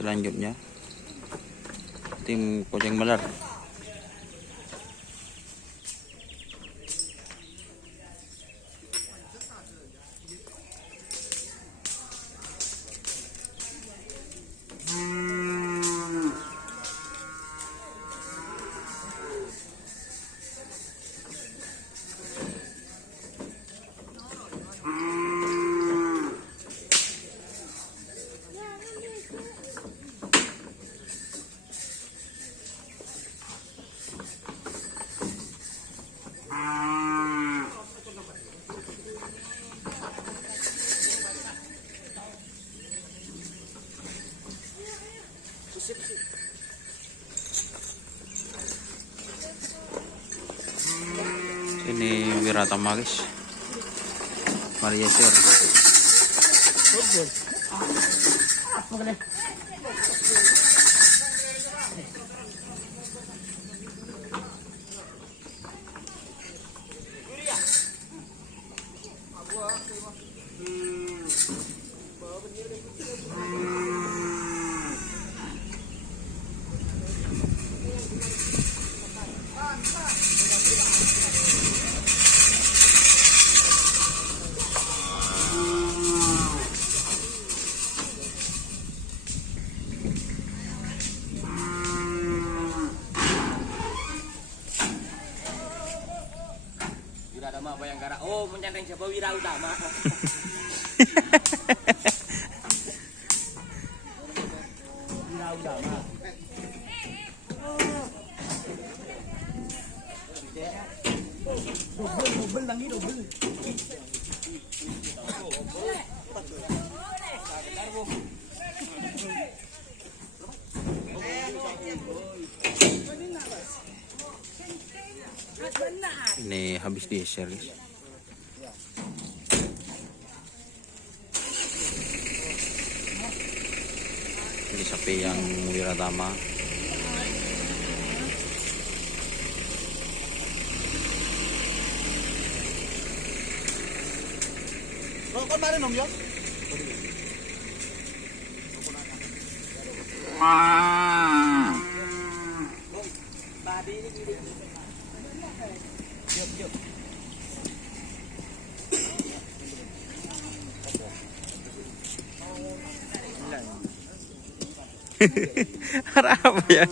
selanjutnya tim Koceng Melar. Ini Wiratama guys, Maria Sir. Wiratama Bayangkara. Oh, menyandang siapa Wirautama? Wirautama. Double lagi double. Ini habis di share guys. Ini sapi yang Wiratama. Kau mana nom yo? Ada apa ya?